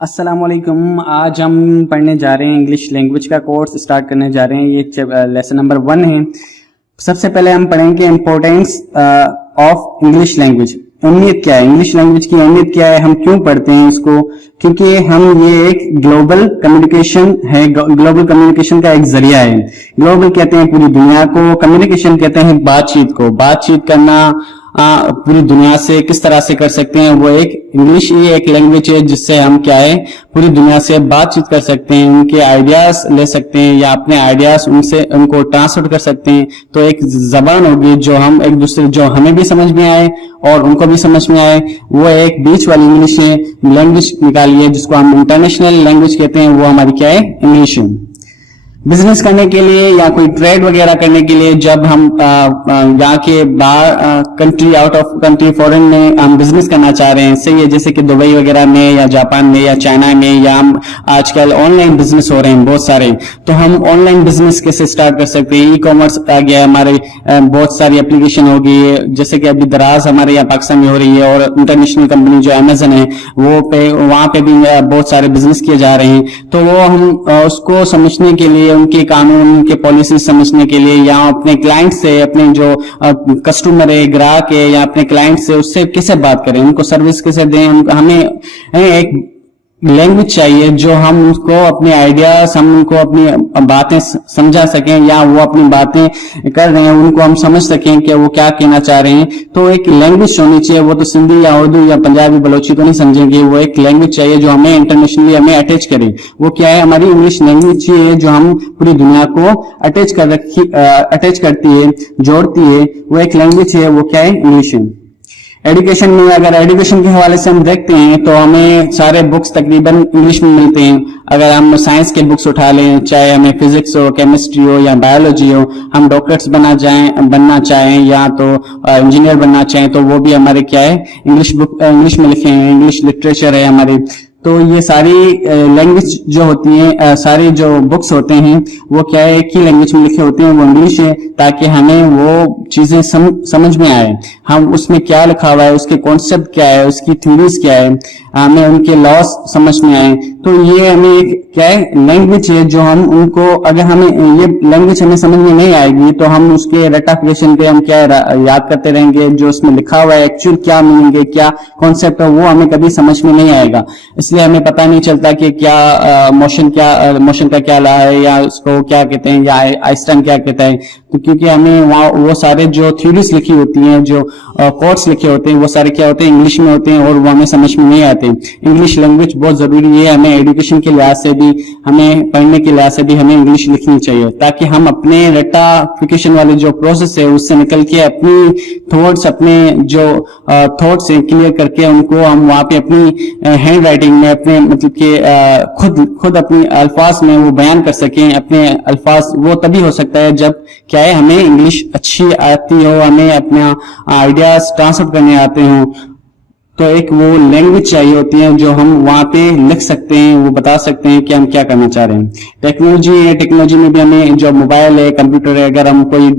अस्सलाम वालेकुम। आज हम पढ़ने जा रहे हैं इंग्लिश लैंग्वेज का कोर्स स्टार्ट करने जा रहे हैं। ये लेसन नंबर 1 है। सबसे पहले हम पढ़ेंगे इम्पोर्टेंस ऑफ इंग्लिश लैंग्वेज। अहमियत क्या है, इंग्लिश लैंग्वेज की अहमियत क्या है, हम क्यों पढ़ते हैं इसको, क्योंकि हम ये एक ग्लोबल कम्युनिकेशन है, ग्लोबल कम्युनिकेशन का एक जरिया है। ग्लोबल कहते हैं पूरी दुनिया को, कम्युनिकेशन कहते हैं बातचीत को। बातचीत करना पूरी दुनिया से किस तरह से कर सकते हैं, वो एक इंग्लिश ही एक लैंग्वेज है जिससे हम क्या है पूरी दुनिया से बातचीत कर सकते हैं, उनके आइडियाज ले सकते हैं या अपने आइडियाज उनको ट्रांसफर कर सकते हैं। तो एक जबान होगी जो हम एक दूसरे, जो हमें भी समझ में आए और उनको भी समझ में आए, वो एक बीच वाली इंग्लिश है, लैंग्वेज निकालिए जिसको हम इंटरनेशनल लैंग्वेज कहते हैं, वो हमारी क्या है, इंग्लिश है। बिजनेस करने के लिए या कोई ट्रेड वगैरह करने के लिए जब हम यहाँ के बाहर country, out of country, foreign में हम बिजनेस करना चाह रहे हैं, सही है, जैसे कि दुबई वगैरह में या जापान में या चाइना में, या हम आजकल ऑनलाइन बिजनेस हो रहे हैं बहुत सारे, तो हम ऑनलाइन बिजनेस कैसे स्टार्ट कर सकते हैं। ई कॉमर्स आ गया, हमारे बहुत सारी एप्लीकेशन हो गई है, जैसे कि अभी दराज हमारे यहाँ पाकिस्तान में हो रही है, और इंटरनेशनल कंपनी जो अमेजन है वो वहां पे भी बहुत सारे बिजनेस किए जा रहे हैं। तो वो हम उसको समझने के लिए, उनके कानून, उनके पॉलिसी समझने के लिए, या अपने क्लाइंट से, अपने जो कस्टमर है, ग्राहक है, या अपने क्लाइंट से उससे कैसे बात करें, उनको सर्विस कैसे दें, हमें एक लैंग्वेज चाहिए जो हम उसको अपने आइडियाज, हम उनको अपनी बातें समझा सकें, या वो अपनी बातें कर रहे हैं उनको हम समझ सकें कि वो क्या कहना चाह रहे हैं। तो एक लैंग्वेज होनी चाहिए। वो तो सिंधी या उर्दू या पंजाबी बलोची तो नहीं समझेंगे, वो एक लैंग्वेज चाहिए जो हमें इंटरनेशनली हमें अटैच करे। वो क्या है, हमारी इंग्लिश लैंग्वेज है जो हम पूरी दुनिया को अटैच करती है, जोड़ती है। वो एक लैंग्वेज है, वो क्या है, इंग्लिश है। एजुकेशन में, अगर एजुकेशन के हवाले से हम देखते हैं तो हमें सारे बुक्स तकरीबन इंग्लिश में मिलते हैं। अगर हम साइंस के बुक्स उठा लें, चाहे हमें फिजिक्स हो, केमिस्ट्री हो या बायोलॉजी हो, हम डॉक्टर्स बनना चाहें या तो इंजीनियर बनना चाहें, तो वो भी हमारे क्या है, इंग्लिश में लिखे हैं, इंग्लिश लिटरेचर है हमारी। तो ये सारी लैंग्वेज जो होती है, सारे जो बुक्स होते हैं वो क्या है, एक ही लैंग्वेज में लिखे होते हैं, वो इंग्लिश है, ताकि हमें वो चीजें समझ में आए, हम उसमें क्या लिखा हुआ है, उसके कॉन्सेप्ट क्या है, उसकी थ्योरीज क्या है, हमें उनके लॉस समझ में आए। तो ये हमें एक क्या है, लैंग्वेज है जो हम उनको, अगर हमें ये लैंग्वेज हमें समझ में नहीं आएगी तो हम उसके रटाफिकेशन पे हम क्या याद करते रहेंगे, जो उसमें लिखा हुआ है एक्चुअल क्या मीनिंग है, क्या कॉन्सेप्ट है, वो हमें कभी समझ में नहीं आएगा। इसलिए हमें पता नहीं चलता कि क्या मोशन का क्या ला है, या उसको क्या कहते हैं, या आइंस्टाइन क्या कहता है। तो क्योंकि हमें वहाँ वो सारे जो थ्योरीज लिखी होती हैं, जो कोट्स लिखे होते हैं, वो सारे क्या होते हैं, इंग्लिश में होते हैं, और वो हमें समझ में नहीं आते। इंग्लिश लैंग्वेज बहुत जरूरी है। हमें एजुकेशन के लिहाज से भी, हमें पढ़ने के लिहाज से भी हमें इंग्लिश लिखनी चाहिए, ताकि हम अपने रटाफिकेशन वाले जो प्रोसेस है उससे निकल के अपनी थॉट्स, अपने जो थॉट्स है क्लियर करके उनको हम वहाँ पे अपनी हैंड राइटिंग में, अपने मतलब के खुद अपनी अल्फाज में वो बयान कर सकें अपने अल्फाज। वो तभी हो सकता है जब क्या है, हमें इंग्लिश अच्छी आती हो, हमें अपना आइडियाज ट्रांसफर करने आते हों। तो एक वो लैंग्वेज चाहिए होती है जो हम वहाँ पे लिख सकते हैं, वो बता सकते हैं कि हम क्या करना चाह रहे हैं। टेक्नोलॉजी है, टेक्नोलॉजी में भी हमें जो मोबाइल है, कंप्यूटर है, अगर हम कोई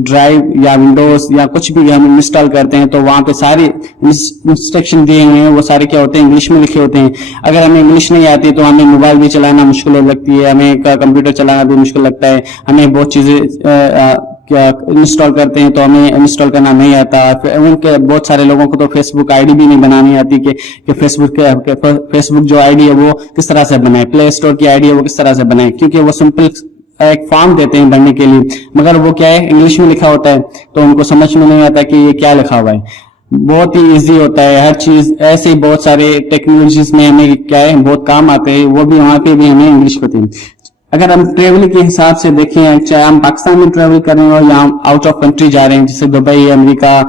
ड्राइव या विंडोज या कुछ भी हम इंस्टॉल करते हैं तो वहाँ पे सारे इंस्ट्रक्शन दिए हुए हैं, वो सारे क्या होते हैं, इंग्लिश में लिखे होते हैं। अगर हमें इंग्लिश नहीं आती तो हमें मोबाइल भी चलाना मुश्किल लगती है, हमें कंप्यूटर चलाना भी मुश्किल लगता है, हमें बहुत चीजें इंस्टॉल करते हैं तो हमें इंस्टॉल करना नहीं आता। उनके बहुत सारे लोगों को तो फेसबुक आईडी भी नहीं बनानी आती कि फेसबुक जो आईडी है वो किस तरह से बनाए, प्ले स्टोर की आईडी है वो किस तरह से बनाए, क्योंकि वो सिंपल एक फॉर्म देते हैं भरने के लिए, मगर वो क्या है, इंग्लिश में लिखा होता है, तो उनको समझ में नहीं आता कि ये क्या लिखा हुआ है। बहुत ही इजी होता है हर चीज। ऐसे ही बहुत सारे टेक्नोलॉजीज में हमें क्या है, बहुत काम आते हैं, वो भी वहां पे भी हमें इंग्लिश होती है। अगर हम ट्रेवल के हिसाब से देखें, चाहे हम पाकिस्तान में ट्रेवल कर रहे हो या हम आउट ऑफ कंट्री जा रहे हैं, जैसे दुबई, अमेरिका,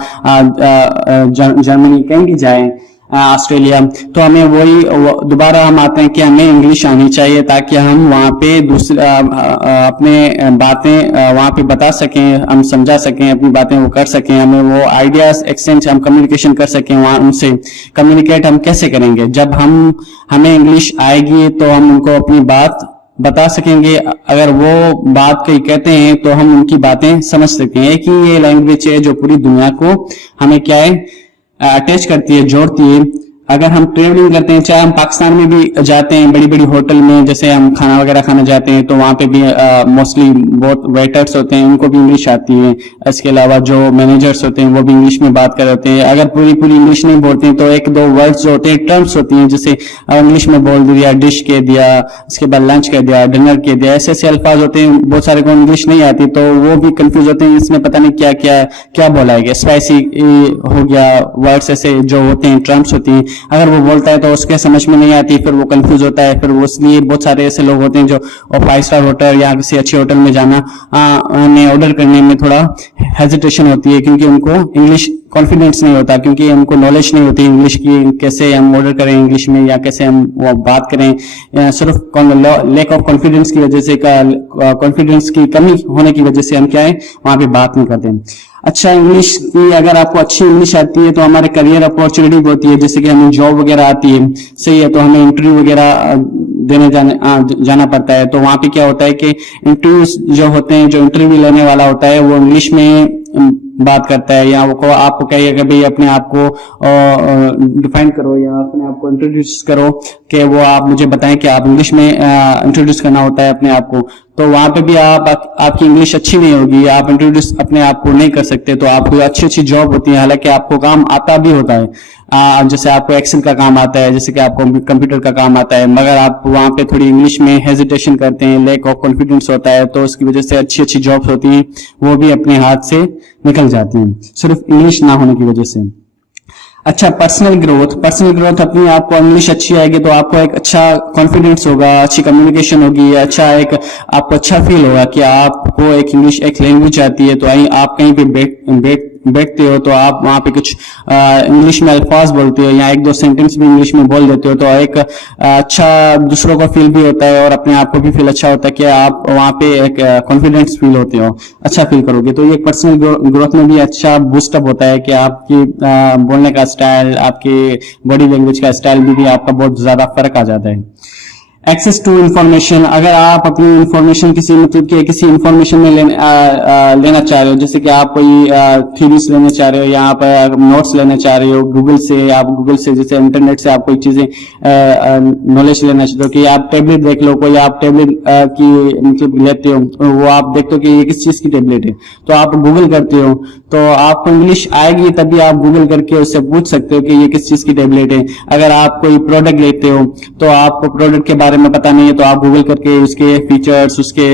जर्मनी, कहीं भी जाए, ऑस्ट्रेलिया, तो हमें वही दोबारा हम आते हैं कि हमें इंग्लिश आनी चाहिए, ताकि हम वहाँ पे दूसरे अपने बातें वहाँ पे बता सकें, हम समझा सकें, अपनी बातें वो कर सकें, हमें वो आइडियाज एक्सचेंज, हम कम्युनिकेशन कर सकें वहाँ उनसे। कम्युनिकेट हम कैसे करेंगे, जब हमें इंग्लिश आएगी तो हम उनको अपनी बात बता सकेंगे। अगर वो बात कहीं कहते हैं तो हम उनकी बातें समझ सकते हैं कि ये लैंग्वेज है जो पूरी दुनिया को हमें क्या है, अटैच करती है, जोड़ती है। اگر ہم ٹریولنگ کرتے ہیں, چاہے ہم پاکستان میں بھی جاتے ہیں بڑی بڑی ہوٹل میں, جیسے ہم کھانا وغیرہ کھانے جاتے ہیں, تو وہاں پہ بھی موسٹلی بہت ویٹرس ہوتے ہیں, ان کو بھی انگلش آتی ہے. اس کے علاوہ جو مینیجرس ہوتے ہیں وہ بھی انگلش میں بات کر رہے ہوتے ہیں. اگر پوری انگلش نہیں بولتے ہیں تو ایک دو ورڈز جو ہوتے ہیں, ٹرمس ہوتی ہیں, جیسے انگلش میں بول دیا, ڈش کہہ دیا, اس کے بعد لنچ کہہ دیا, ڈنر کہہ دیا, ایسے ایسے الفاظ ہوتے ہیں. بہت سارے کو انگلش نہیں آتی تو وہ بھی کنفیوز ہوتے ہیں, اس میں پتہ نہیں کیا بولا ہے. اسپائسی ہو گیا, ورڈس ایسے جو ہوتے ہیں, ٹرمس ہوتی ہیں, اگر وہ بولتا ہے تو اس کے سمجھ میں نہیں آتی, پھر وہ کنفیوز ہوتا ہے. پھر اس لیے بہت سارے ایسے لوگ ہوتے ہیں جو 5 اسٹار ہوٹل یا کسی اچھے ہوٹل میں جانا میں آرڈر کرنے میں تھوڑا ہیزیٹیشن ہوتی ہے, کیونکہ ان کو انگلش کانفیڈینس نہیں ہوتا, کیونکہ ان کو نالج نہیں ہوتی انگلش کی, کیسے ہم آرڈر کریں انگلش میں یا کیسے ہم وہ بات کریں. صرف لیک آف کانفیڈینس کی وجہ سے, کانفیڈینس کی کمی ہونے کی وجہ سے ہم کیا ہے وہاں پہ بات نہیں کرتے. اچھا, انگلش کی اگر آپ کو اچھی انگلش آتی ہے تو ہمارے کریئر اپورچونیٹی ہوتی ہے, جیسے کہ ہمیں جاب وغیرہ آتی ہے, صحیح ہے, تو ہمیں انٹرویو وغیرہ دینے جانا پڑتا ہے. تو وہاں پہ کیا ہوتا ہے کہ انٹرویوز جو ہوتے ہیں, جو انٹرویو لینے والا ہوتا ہے وہ انگلش میں بات کرتا ہے, یا وہ آپ کو کہیے کہ بھئی اپنے آپ کو ڈیفائن کرو یا اپنے آپ کو انٹروڈیوس کرو, کہ وہ آپ مجھے بتائیں کہ آپ انگلش میں انٹروڈیوس کرنا ہوتا ہے اپنے آپ کو. تو وہاں پہ بھی آپ کی انگلش اچھی نہیں ہوگی, آپ انٹروڈیوس اپنے آپ کو نہیں کر سکتے. تو آپ کو اچھی جاب ہوتی ہے, حالانکہ آپ کو کام آتا بھی ہوتا ہے, جیسے آپ کو ایکسل کا کام آتا ہے, جیسے کہ آپ کو کمپیوٹر کا کام آتا ہے, مگر آپ وہاں پہ تھوڑی انگلش میں ہیزیٹیشن کرتے ہیں, لیک آف کانفیڈنس ہوتا ہے, تو اس کی وجہ سے اچھی جابس ہوتی ہیں وہ بھی اپنے ہاتھ سے نکل جاتی ہیں, صرف انگلش نہ ہونے کی وجہ سے. اچھا, پرسنل گروتھ اپنی آپ کو انگلش اچھی آئے گی تو آپ کو ایک اچھا کانفیڈنس ہوگا, اچھی کمیونیکیشن ہوگی, اچھا ایک آپ کو اچھا فیل ہوگا کہ آپ کو ایک انگلش ایک لینگویج آتی ہے. تو آپ کہیں پہ بیٹھتے ہو تو آپ وہاں پہ کچھ انگلش میں الفاظ بولتے ہو یا ایک دو سینٹنس بھی انگلش میں بول دیتے ہو, تو ایک اچھا دوسروں کو فیل بھی ہوتا ہے اور اپنے آپ کو بھی فیل اچھا ہوتا ہے کہ آپ وہاں پہ ایک کانفیڈنس فیل ہوتے ہو, اچھا فیل کرو گے. تو یہ پرسنل گروتھ میں بھی اچھا بوسٹ اپ ہوتا ہے کہ آپ کی بولنے کا اسٹائل, آپ کی باڈی لینگویج کا اسٹائل بھی آپ کا بہت زیادہ فرق آ جاتا ہے. ایکسیس ٹو انفارمیشن, اگر آپ اپنی انفارمیشن کسی انفارمیشن میں لینا چاہ رہے ہو, جیسے کہ آپ کوئی تھیریز لینا چاہ رہے ہو یا آپ نوٹس لینا چاہ رہے ہو گوگل سے جیسے انٹرنیٹ سے آپ کوئی چیزیں نالج لینا چاہتے ہو, کہ آپ ٹیبلٹ دیکھ لو, کوئی آپ ٹیبلٹ کی لیتے ہو, وہ آپ دیکھتے ہو کہ یہ کس چیز کی ٹیبلٹ ہے, تو آپ گوگل کرتے ہو, تو آپ کو انگلش آئے گی تبھی آپ گوگل کر کے اس سے پوچھ سکتے ہو کہ یہ کس چیز کی ٹیبلٹ ہے. اگر آپ کوئی پروڈکٹ لیتے ہو تو آپ کو پروڈکٹ کے بارے میں پتہ نہیں ہے, تو آپ گوگل کر کے اس کے فیچرز, اس کے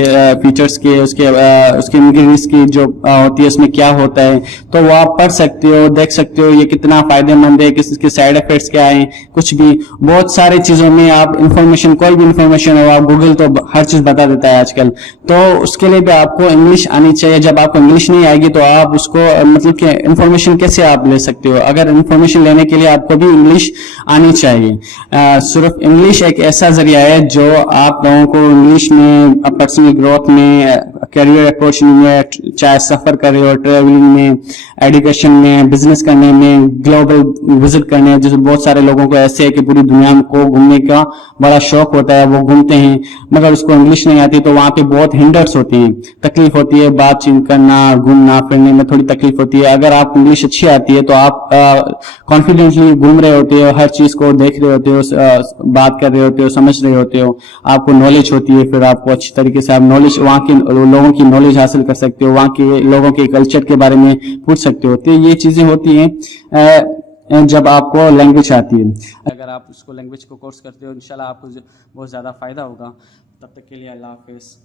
انگریڈینٹس کی جو ہوتی ہے اس میں کیا ہوتا ہے, تو وہ آپ پڑھ سکتے ہو, دیکھ سکتے ہو یہ کتنا فائدہ مند ہے, کس کے سائیڈ ایفیکٹس کیا ہیں, کچھ بھی بہت ساری چیزوں میں آپ انفارمیشن, کوئی بھی انفارمیشن ہو, آپ گوگل تو ہر چیز بتا دیتا ہے آج کل. تو اس کے لیے بھی آپ کو انگلش آنی چاہیے. جب آپ کو انگلش نہیں آئے گی تو آپ اس کو مطلب کہ انفارمیشن کیسے آپ لے سکتے ہو, اگر انفارمیشن لینے کے لیے آپ کو بھی انگلش آنی چاہیے. صرف انگلش ایک ایسا ذریعہ ہے جو آپ لوگوں کو انگلش میں پرسنل گروتھ میں, کیریئر اپورچونیٹی میں, چاہے سفر کر رہے ہو, ٹریولنگ میں, ایڈوکیشن میں, بزنس کرنے میں, گلوبل وزٹ کرنے, جیسے بہت سارے لوگوں کو ایسے ہے کہ پوری دنیا کو گھومنے کا بڑا شوق ہوتا ہے, وہ گھومتے ہیں مگر اس کو انگلش نہیں آتی, تو وہاں پہ بہت ہنڈرس ہوتی ہیں, تکلیف ہوتی ہے, بات چیت کرنا, گھومنا پھرنے میں تھوڑی تکلیف ہوتی ہے. اگر آپ انگلش اچھی آتی ہے تو آپ کانفیڈنٹلی گھوم رہے ہوتے ہو, ہر چیز کو دیکھ رہے ہوتے ہو, بات کر رہے ہوتے ہو, سمجھ رہے ہوتے ہو, آپ کو نالج ہوتی ہے, پھر آپ کو اچھی طریقے سے آپ نالج, وہاں کے لوگوں کی نالج حاصل کر سکتے ہو, وہاں کے لوگوں کے کلچر کے بارے میں پوچھ سکتے ہو. تو یہ چیزیں ہوتی ہیں جب آپ کو لینگویج آتی ہے. اگر آپ اس کو لینگویج کو کورس کرتے ہو انشاءاللہ آپ کو بہت زیادہ فائدہ ہوگا. تب تک کے لیے اللہ حافظ.